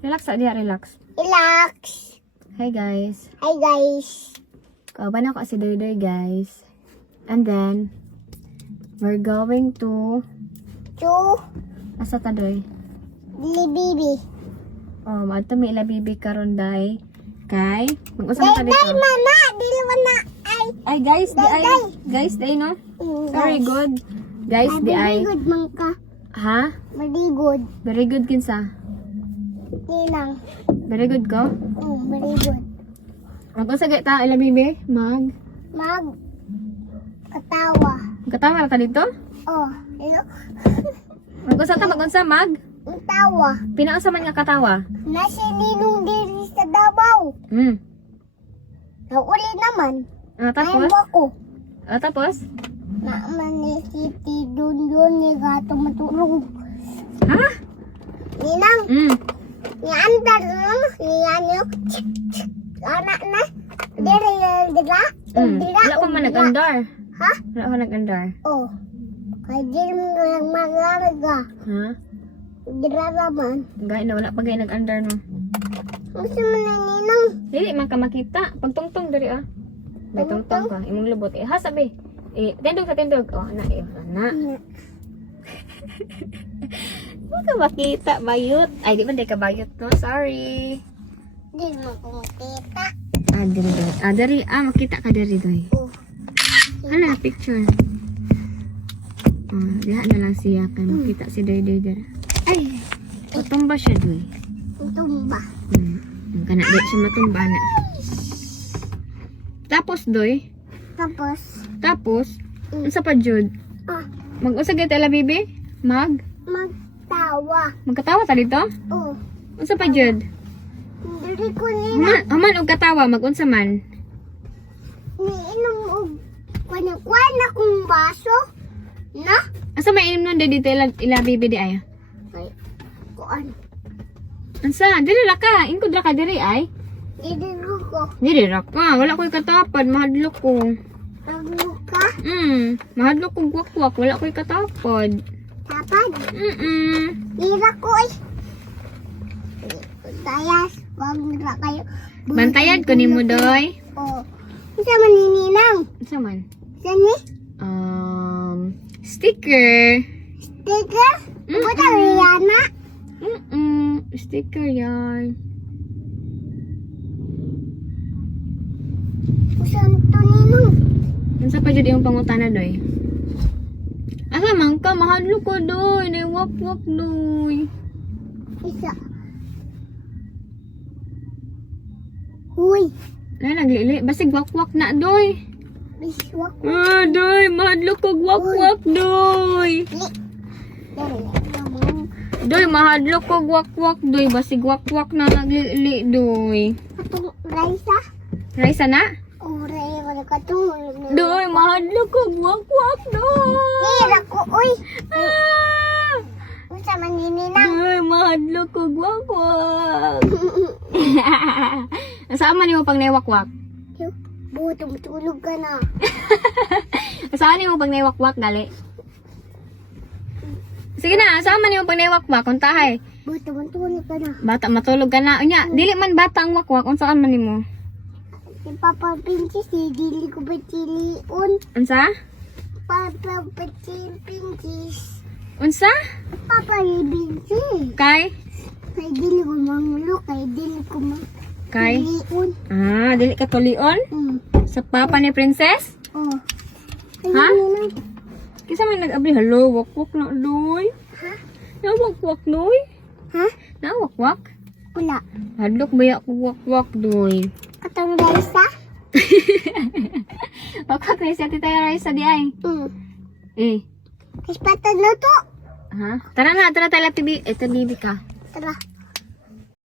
Relax dia, relax. Relax. Hey guys. Hi guys. Kauban ako si Doydoy guys. And then we're going to asa ta doy? Bibi. Adto mi ila bibi karon day. Kay mag-usap ta dito. Day mama, dili na ay. Ay guys, di ay. Day. Guys, di no. Mm, Very good. Guys, di ay. Very good man ka. Ha? Very good. Very good kinsa. Ninang. Very good ko. Very good. Mag-usap ta ila bibi. Mag katawa. Katawa ra ta dito? Oh, hello. Mag-usap ta mag Tawa. Pinaasa man nga katawa? Nasi ninong diri sa Davao. Nauli naman. Tapos? Ayaw ako. Tapos? Naaman ni Kitty dun ni gato matulog. Ha? Ninang, niandar lang. Niyanyo. Anak na. Dira. Wala pa man nag-andar. Ha? Wala pa nag-andar. Oh. Kaya diri mo lang maglarga. Ha? Dira naman. Gaya na wala pa gaya nag-andar no. Gusto mo na ninang. Dili man ka makita. Pagtungtong diri ah. May tungtong ka. Imong lubot. Ha sabi. Tindog sa tindog. Ana. Huwag ka makita. Bayot. Ay di man di ka bayot no. Sorry. Di mo kumita. Diri. Makita ka diri doy. Oh. Hala, picture. Diha na lang siya kay makita si Doy diri. Ay. Matumba siya doy. Tumba. Kana di siya matumba na. Tapos doy. Tapos, unsa pa jud? Mag-usa gyud tala bibi? Magtawa. Magkatawa ta dito? Oh. Unsa pa jud? Dili ko nina. Human og katawa mag-unsa man? Niinom og kwana kong baso. Na? Asa may inom nun dito ila bibi di ay? Ay, kuan. Unsa? Dili ra ka. Ingkod ra ka diri ay? Didiro ko. Dili ra ka. Wala ko'y katapad. Mahadlok ko. Aglo ka. Mahadlok ko gwak-gwak. Wala ko'y katapad. Tapad. Ira ko ay. Tayas. Wag na kayo. Bantayan ko nimo doy. Oh. Isa man ni Ninang. Unsa man? Sani? Sticker. Sticker? Buta Rihanna. Sticker yan. Usan to Ninang. Unsa pa jud imong pangutana doy? Asa man ka mahadlok ko doy, nay wak-wak doy. Isa. Huy. Nay naglili, basig wak-wak na doy. Biswak. Doy, mahadlok ko wak-wak doy. Doy, mahadlok ko wak-wak doy, basig wak-wak na naglili doy. Atong Raisa? Raisa na? Oh, Raisa wala ka to. Doy, mahadlok ko wak-wak doy. Ira ko, uy. Usa man ni Ninang. Doy, mahadlok ko wak-wak. Saan man yung pang naiwak-wak? Buto, matulog ka na. Saan yung pang naiwak-wak, gali? Sige na, saan man yung pang naiwak-wak? Kung tahay. Buto, matulog ka na. Bata, matulog ka na. Unya, dili man bata ang wak-wak. Kung saan man mo? Si Papa Pinches, dili ko ba chiliun? Unsa? Papa Pinches. Unsa? Papa Pinches. Kay? Kay dili ko mangulo, kay dili ko Kay? chiliun. Dili ka tulion? Sa papa ni Princess? Oh. Ha? Kisa man nag-abri, hello, wak-wak na, doy. Ha? Nawak-wak, doy. Ha? Nawak-wak? Wala. Hadlok ba ako wak-wak, doy? Katong Raisa? Wak-wak na siya tita Raisa di ay. Kasi patad na to. Ha? Tara na, tara tayo bibi ka. Tara.